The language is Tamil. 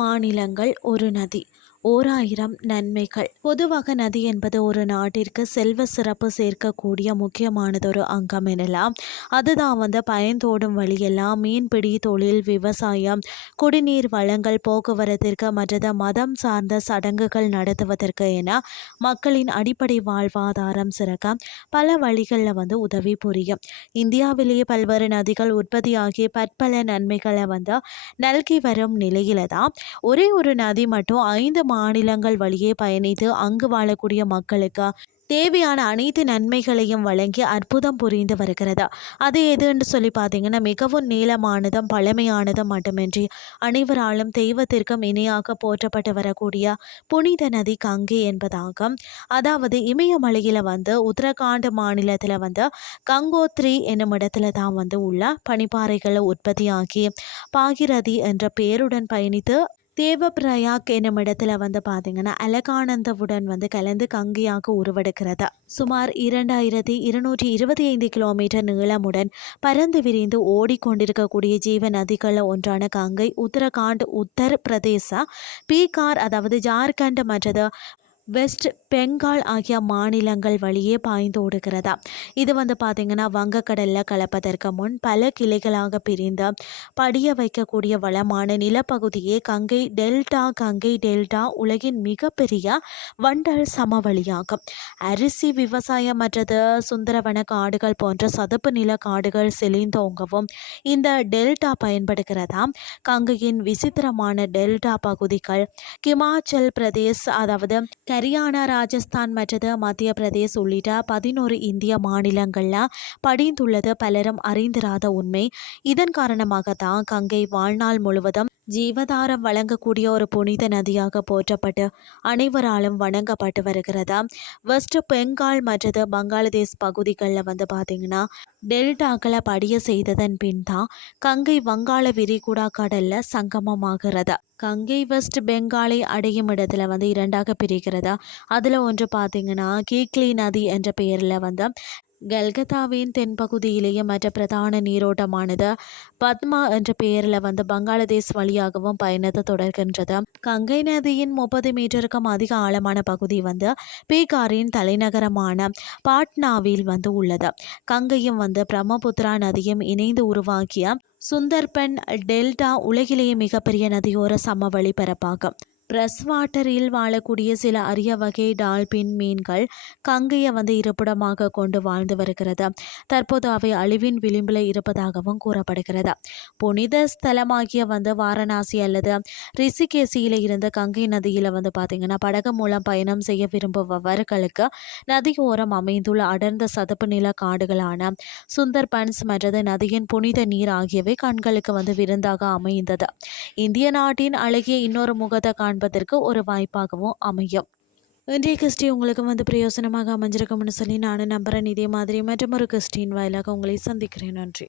மாநிலங்கள் ஒரு நதி, ஓர் ஆயிரம் நன்மைகள். பொதுவாக நதி என்பது ஒரு நாட்டிற்கு செல்வ சிறப்பு சேர்க்கக்கூடிய முக்கியமானதொரு அங்கம் எனலாம். அதுதான் பயன்தோடும் வழியெல்லாம் மீன்பிடி தொழில், விவசாயம், குடிநீர் வழங்கல், போக்குவரத்திற்கு மற்றது மதம் சார்ந்த சடங்குகள் நடத்துவதற்கு என மக்களின் அடிப்படை வாழ்வாதாரம் சிறக்க பல வழிகளில் உதவி புரியும். இந்தியாவிலேயே பல்வேறு நதிகள் உற்பத்தியாகி பற்பல நன்மைகளை நல்கி வரும் நிலையில தான் ஒரே ஒரு நதி மட்டும் 5 மாநிலங்கள் வழியே பயணித்து அங்கு வாழக்கூடிய மக்களுக்கு தேவையான அனைத்து நன்மைகளையும் வழங்கி அற்புதம் புரிந்து வருகிறது. அது எதுன்னு சொல்லி பார்த்தீங்கன்னா, மிகவும் நீளமானதும் பழமையானதும் மட்டுமின்றி அனைவராலும் தெய்வத்திற்கும் இணையாக போற்றப்பட்டு வரக்கூடிய புனித நதி கங்கை என்பதாகும். அதாவது இமயமலையில் உத்தரகாண்ட் மாநிலத்தில் கங்கோத்ரி என்னும் இடத்துல தான் உள்ள பனிப்பாறைகளை உற்பத்தியாகி பாகிரதி என்ற பெயருடன் பயணித்து தேவப்பிரயாக் என்னும் இடத்துல பார்த்தீங்கன்னா அலகானந்தவுடன் கலந்து கங்கையாக உருவெடுக்கிறது. சுமார் 2225 கிலோமீட்டர் நீளமுடன் பறந்து விரிந்து ஓடிக்கொண்டிருக்கக்கூடிய ஜீவ நதிகள் ஒன்றான கங்கை உத்தரகாண்ட், உத்தர் பிரதேச, பீகார் அதாவது ஜார்க்கண்ட் மற்றது வெஸ்ட் பெங்கால் ஆகிய மாநிலங்கள் வழியே பாய்ந்து ஓடுகிறதா. இது பார்த்தீங்கன்னா வங்கக்கடலில் கலப்பதற்கு முன் பல கிளைகளாக பிரிந்து படிய வைக்கக்கூடிய வளமான நிலப்பகுதியே கங்கை டெல்டா. கங்கை டெல்டா உலகின் மிகப்பெரிய வண்டல் சமவெளியாகும். அரிசி விவசாயம் மற்றது சுந்தரவன காடுகள் போன்ற சதுப்பு நில காடுகள் செழிந்தோங்கவும் இந்த டெல்டா பயன்படுகிறதா. கங்கையின் விசித்திரமான டெல்டா பகுதிகள் ஹிமாச்சல் பிரதேஷ் அதாவது ஹரியானா, ராஜஸ்தான் மற்றது மத்திய பிரதேஷ் உள்ளிட்ட 11 இந்திய மாநிலங்களில் படிந்துள்ளது பலரும் அறிந்திராத உண்மை. இதன் காரணமாகத்தான் கங்கை வாழ்நாள் முழுவதும் ஜீவதாரம் வழங்கக்கூடிய ஒரு புனித நதியாக போற்றப்பட்டு அனைவராலும் வணங்கப்பட்டு வருகிறது. வெஸ்ட் பெங்கால் மற்றது பங்களாதேஷ் பகுதிகளில் பார்த்தீங்கன்னா டெல்டாக்களை படிய செய்ததன் பின் தான் கங்கை வங்காள விரிகுடா கடல்ல சங்கமமாகிறது. கங்கை வெஸ்ட் பெங்காலை அடையும் இடத்துல இரண்டாக பிரிக்கிறதா. அதில் ஒன்று பார்த்தீங்கன்னா கீக்லி நதி என்ற பெயரில் கல்கத்தாவின் தென்பகுதியிலேயே மற்ற பிரதான நீரோட்டமானது பத்மா என்ற பெயரில் பங்களாதேஷ் வழியாகவும் பயணத்தை தொடர்கின்றது. கங்கை நதியின் 30 மீட்டருக்கும் அதிக ஆழமான பகுதி பீகாரின் தலைநகரமான பாட்னாவில் உள்ளது. கங்கையும் பிரம்மபுத்திரா நதியும் இணைந்து உருவாக்கிய சுந்தர்பன் டெல்டா உலகிலேயே மிகப்பெரிய நதியோர சமவெளி பரப்பாகும். பிரஸ் வாட்டரில் வாழக்கூடிய சில அரிய வகை டால்பின் மீன்கள் கங்கையை இருப்பிடமாக கொண்டு வாழ்ந்து வருகிறது. தற்போது அவை அழிவின் விளிம்பில் இருப்பதாகவும் கூறப்படுகிறது. புனித ஸ்தலமாகிய வாரணாசி அல்லது ரிஷிகேசியில் இருந்த கங்கை நதியில் பார்த்தீங்கன்னா படகு மூலம் பயணம் செய்ய விரும்புபவர்களுக்கு நதியோரம் அமைந்துள்ள அடர்ந்த சதுப்பு நில காடுகளான சுந்தர்பன்ஸ் மற்றது நதியின் புனித நீர் ஆகியவை கண்களுக்கு விருந்தாக அமைந்தது. இந்திய நாட்டின் அழகிய இன்னொரு முகத்தை காண்பதற்கு ஒரு வாய்ப்பாகவும் அமையும். இன்றைய கிறிஸ்டி உங்களுக்கு பிரயோசனமாக அமைஞ்சிருக்கும்னு சொல்லி நானும் நம்புறேன். இதே மாதிரி மற்றும் ஒரு கிறிஸ்டின் வாயிலாக உங்களை சந்திக்கிறேன். நன்றி.